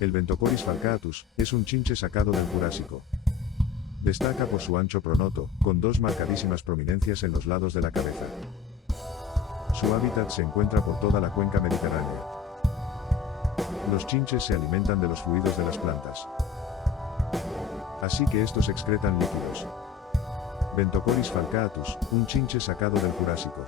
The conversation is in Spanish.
El Ventocoris falcatus es un chinche sacado del Jurásico. Destaca por su ancho pronoto, con dos marcadísimas prominencias en los lados de la cabeza. Su hábitat se encuentra por toda la cuenca mediterránea. Los chinches se alimentan de los fluidos de las plantas. Así que estos excretan líquidos. Ventocoris falcatus, un chinche sacado del Jurásico.